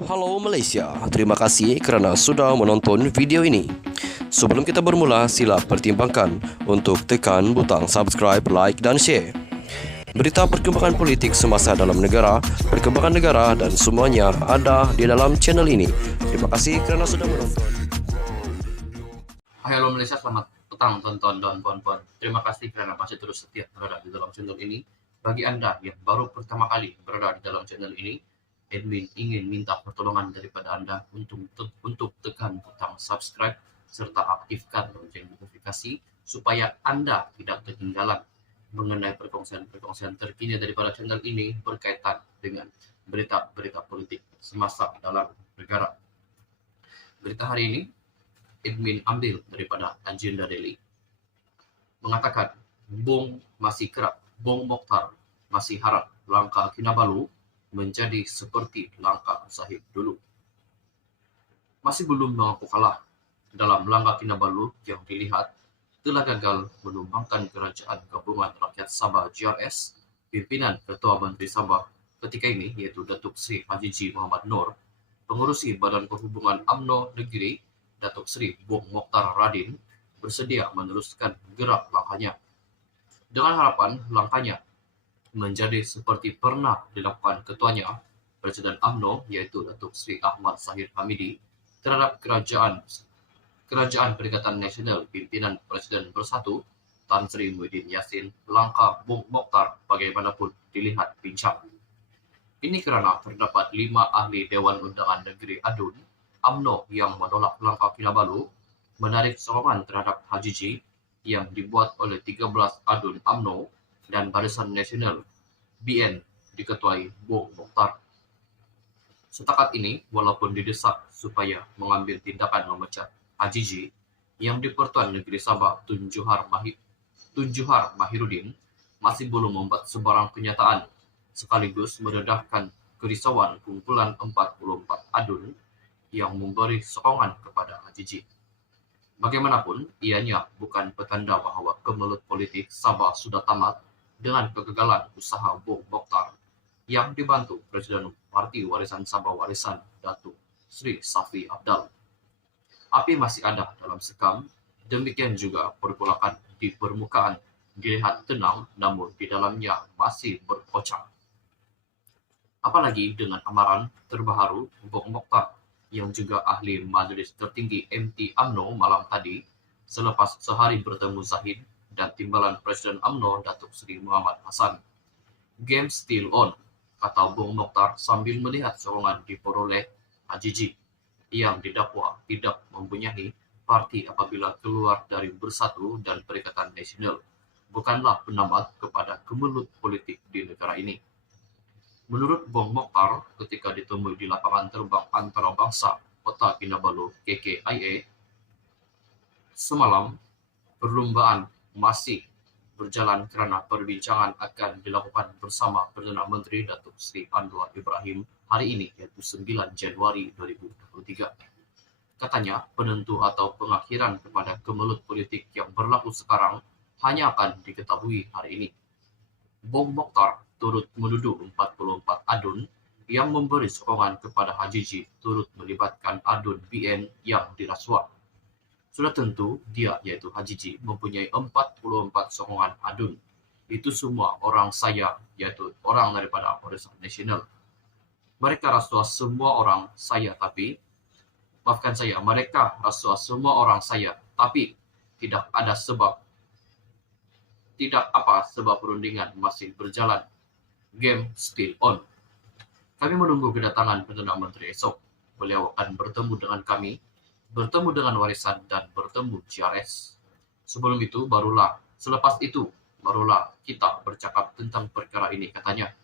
Halo Malaysia, terima kasih kerana sudah menonton video ini. Sebelum kita bermula, sila pertimbangkan untuk tekan butang subscribe, like dan share. Berita perkembangan politik semasa dalam negara, perkembangan negara dan semuanya ada di dalam channel ini. Terima kasih kerana sudah menonton. Hai, halo Malaysia, selamat petang tonton dan puan-puan. Terima kasih kerana masih terus setia berada di dalam channel ini. Bagi Anda yang baru pertama kali berada di dalam channel ini, admin ingin minta pertolongan daripada Anda untuk tekan butang subscribe serta aktifkan lonceng notifikasi supaya Anda tidak ketinggalan mengenai perkongsian terkini daripada channel ini berkaitan dengan berita-berita politik semasa dalam negara. Berita hari ini admin ambil daripada Agenda Daily mengatakan Bong Mokhtar masih harap langkah Kinabalu menjadi seperti langkah Zahid dulu. Masih belum mengaku kalah dalam langkah Kinabalu yang dilihat telah gagal menumbangkan Kerajaan Gabungan Rakyat Sabah GRS. Pimpinan Ketua Menteri Sabah ketika ini yaitu Datuk Seri Haji G. Muhammad Noor, Pengerusi Badan Perhubungan UMNO Negeri Datuk Seri Bong Mokhtar Radin bersedia meneruskan gerak langkahnya dengan harapan langkahnya menjadi seperti pernah dilakukan ketuanya Presiden UMNO yaitu Datuk Seri Ahmad Zahid Hamidi terhadap Kerajaan Perikatan Nasional Pimpinan Presiden Bersatu Tan Sri Muhyiddin Yassin. Langkah Bong Mokhtar bagaimanapun dilihat pincang. Ini kerana terdapat 5 ahli Dewan Undangan Negeri ADUN UMNO yang menolak langkah Kinabalu menarik sokongan terhadap Haji G yang dibuat oleh 13 ADUN UMNO dan Barisan Nasional BN diketuai Bong Mokhtar. Setakat ini, walaupun didesak supaya mengambil tindakan memecat Haji G yang di-Pertuan Negeri Sabah Tun Johar Mahiruddin masih belum membuat sebarang kenyataan sekaligus meredahkan kerisauan kumpulan 44 ADUN yang memberi sokongan kepada Haji G. Bagaimanapun, ianya bukan petanda bahawa kemelut politik Sabah sudah tamat dengan kegagalan usaha Bong Mokhtar yang dibantu Presiden Parti Warisan Sabah Warisan Datuk Sri Safi Abdal. Api masih ada dalam sekam, demikian juga pergolakan di permukaan dilihat tenang namun di dalamnya masih berkocak. Apalagi dengan amaran terbaru Bong Mokhtar yang juga ahli Majlis Tertinggi MT UMNO malam tadi selepas sehari bertemu Zahid dan timbalan Presiden UMNO Datuk Seri Muhammad Hassan. Game still on, kata Bong Mokhtar sambil melihat sokongan diperoleh Haji G yang didakwa tidak mempunyai parti apabila keluar dari Bersatu dan Perikatan Nasional. Bukanlah penamat kepada kemelut politik di negara ini. Menurut Bong Mokhtar, ketika ditemui di lapangan terbang antarabangsa Kota Kinabalu KKIA semalam, perlumbaan masih berjalan kerana perbincangan akan dilakukan bersama Perdana Menteri Datuk Seri Anwar Ibrahim hari ini iaitu 9 Januari 2023. Katanya, penentu atau pengakhiran kepada kemelut politik yang berlaku sekarang hanya akan diketahui hari ini. Bong Mokhtar turut menuduh 44 ADUN yang memberi sokongan kepada Haji G turut melibatkan ADUN BN yang dirasuah. Sudah tentu dia iaitu Haji G mempunyai 44 sokongan ADUN. Itu semua orang saya iaitu orang daripada Barisan Nasional. Mereka rasuah semua orang saya mereka rasuah semua orang saya tapi tidak sebab perundingan masih berjalan. Game still on. Kami menunggu kedatangan Perdana Menteri esok. Beliau akan bertemu dengan kami, bertemu dengan Warisan dan bertemu GRS. Selepas itu barulah kita bercakap tentang perkara ini, katanya.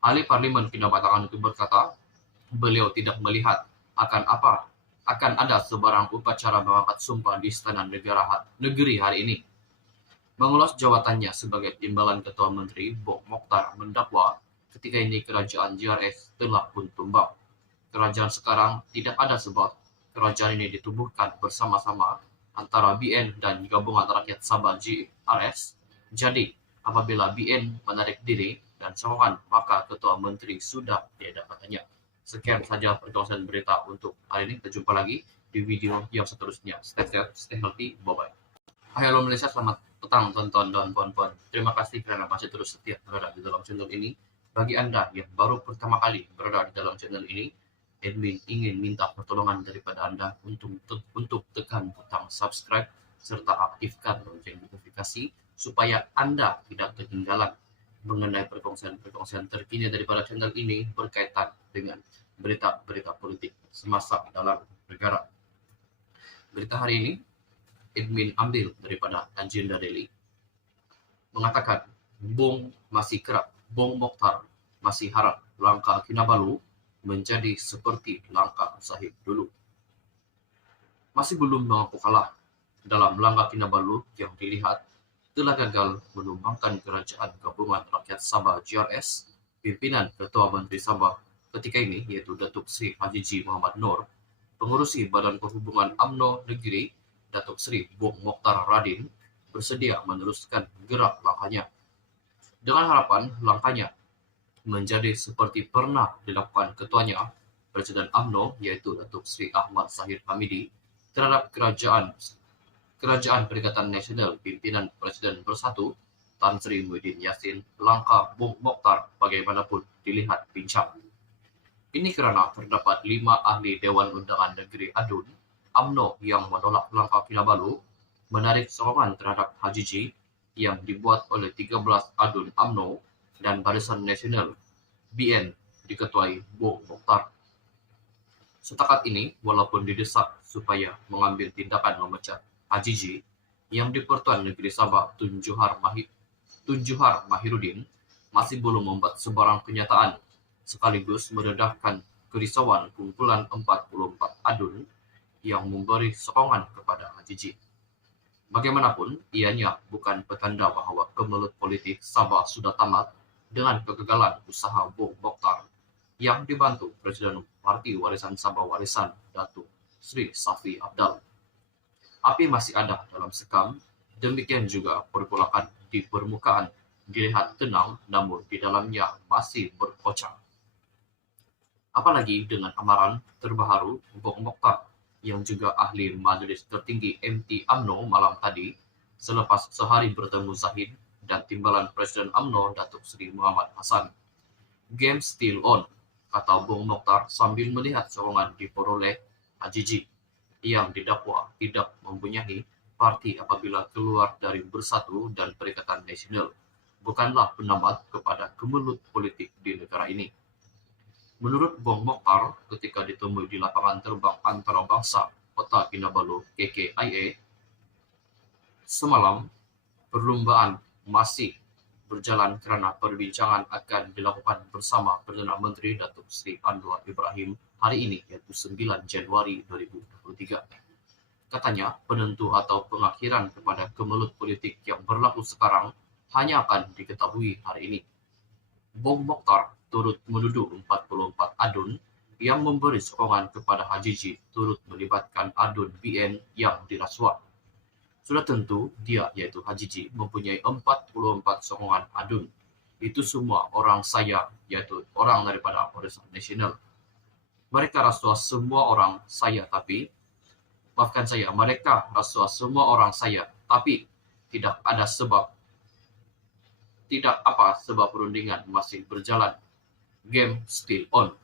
Ahli Parlimen Kinabalu itu berkata, beliau tidak melihat akan ada sebarang upacara mengangkat sumpah di Istana Negeri hari ini. Mengulas jawatannya sebagai timbalan Ketua Menteri, Bong Mokhtar mendakwa ketika ini kerajaan GRS telah pun tumbang. Kerajaan sekarang tidak ada sebab kerajaan ini ditubuhkan bersama-sama antara BN dan Gabungan Rakyat Sabah GRS. Jadi, apabila BN menarik diri dan sokongan, maka Ketua Menteri sudah tiada, katanya. Sekian saja perkongsian berita untuk hari ini. Kita jumpa lagi di video yang seterusnya. Stay safe, stay healthy, bye-bye. Hai halo Malaysia, selamat petang tonton dan puan-puan. Terima kasih karena masih terus setia berada di dalam channel ini. Bagi Anda yang baru pertama kali berada di dalam channel ini, admin ingin minta pertolongan daripada Anda untuk tekan butang subscribe serta aktifkan lonceng notifikasi supaya Anda tidak ketinggalan mengenai perkongsian terkini daripada channel ini berkaitan dengan berita-berita politik semasa dalam negara. Berita hari ini admin ambil daripada Agenda Daily mengatakan Bong masih kerap, Bong Mokhtar masih harap langkah Kinabalu menjadi seperti langkah Zahid dulu. Masih belum mengaku kalah dalam langkah Kinabalu yang dilihat telah gagal menumbangkan kerajaan gabungan rakyat Sabah GRS. Pimpinan Ketua Menteri Sabah ketika ini yaitu Datuk Seri Haji G. Muhammad Noor, Pengurusi Badan Perhubungan UMNO Negeri Datuk Seri Bong Mokhtar Radin bersedia meneruskan gerak langkahnya dengan harapan langkahnya menjadi seperti pernah dilakukan ketuanya Presiden UMNO yaitu Datuk Seri Ahmad Zahid Hamidi terhadap Kerajaan Perikatan Nasional Pimpinan Presiden Bersatu Tan Sri Muhyiddin Yassin. Langkah Bong Mokhtar bagaimanapun dilihat pincang. Ini karena terdapat 5 ahli Dewan Undangan Negeri ADUN UMNO yang menolak langkah Kinabalu menarik sokongan terhadap Haji G yang dibuat oleh 13 ADUN UMNO dan Barisan Nasional BN diketuai Bong Mokhtar. Setakat ini, walaupun didesak supaya mengambil tindakan memecat Haji G yang di-Pertuan Negeri Sabah Tun Johar Mahiruddin masih belum membuat sebarang kenyataan sekaligus meredahkan kerisauan kumpulan 44 ADUN yang memberi sokongan kepada Haji G. Bagaimanapun, ianya bukan petanda bahawa kemelut politik Sabah sudah tamat dengan kegagalan usaha Bong Mokhtar yang dibantu Presiden Parti Warisan Sabah Warisan Datuk Sri Safi Abdal. Api masih ada dalam sekam, demikian juga pergolakan di permukaan dilihat tenang namun di dalamnya masih berkocang. Apalagi dengan amaran terbaru Bong Mokhtar yang juga ahli Majlis Tertinggi MT UMNO malam tadi selepas sehari bertemu Zahid dan timbalan Presiden UMNO Datuk Seri Muhammad Hassan. Game still on, kata Bong Mokhtar sambil melihat sokongan diperoleh Haji G yang didakwa tidak mempunyai parti apabila keluar dari Bersatu dan Perikatan Nasional bukanlah penamat kepada kemelut politik di negara ini. Menurut Bong Mokhtar, ketika ditemui di lapangan terbang antarabangsa Kota Kinabalu KKIA semalam, perlumbaan masih berjalan kerana perbincangan akan dilakukan bersama Perdana Menteri Datuk Seri Anwar Ibrahim hari ini iaitu 9 Januari 2023. Katanya, penentu atau pengakhiran kepada kemelut politik yang berlaku sekarang hanya akan diketahui hari ini. Bong Mokhtar turut menuduh 44 ADUN yang memberi sokongan kepada Haji G turut melibatkan ADUN BN yang dirasuah. Sudah tentu dia iaitu Haji G mempunyai 44 sokongan ADUN. Itu semua orang saya iaitu orang daripada Barisan Nasional. Mereka rasuah semua orang saya mereka rasuah semua orang saya tapi tidak sebab perundingan masih berjalan. Game still on.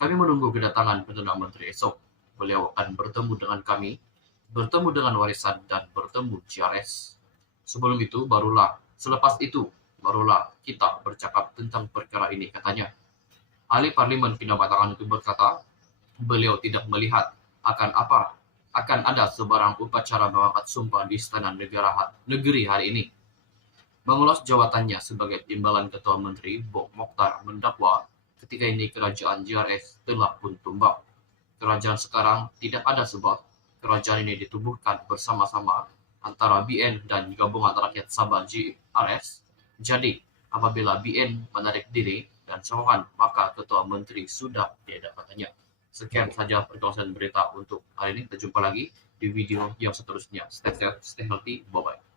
Kami menunggu kedatangan Perdana Menteri esok. Beliau akan bertemu dengan kami, bertemu dengan Warisan dan bertemu GRS. Selepas itu barulah kita bercakap tentang perkara ini, katanya. Ahli Parlimen Kinabatangan itu berkata, beliau tidak melihat akan ada sebarang upacara mengangkat sumpah di Istana Negeri hari ini. Mengulas jawatannya sebagai timbalan Ketua Menteri, Bong Mokhtar mendakwa ketika ini kerajaan GRS telah pun tumbang. Kerajaan sekarang tidak ada sebab kerajaan ini ditubuhkan bersama-sama antara BN dan Gabungan Rakyat Sabah GRS. Jadi, apabila BN menarik diri dan sokongan, maka Ketua Menteri sudah tiada, katanya. Sekian saja perkongsian berita untuk hari ini. Kita jumpa lagi di video yang seterusnya. Stay safe, stay healthy, bye-bye.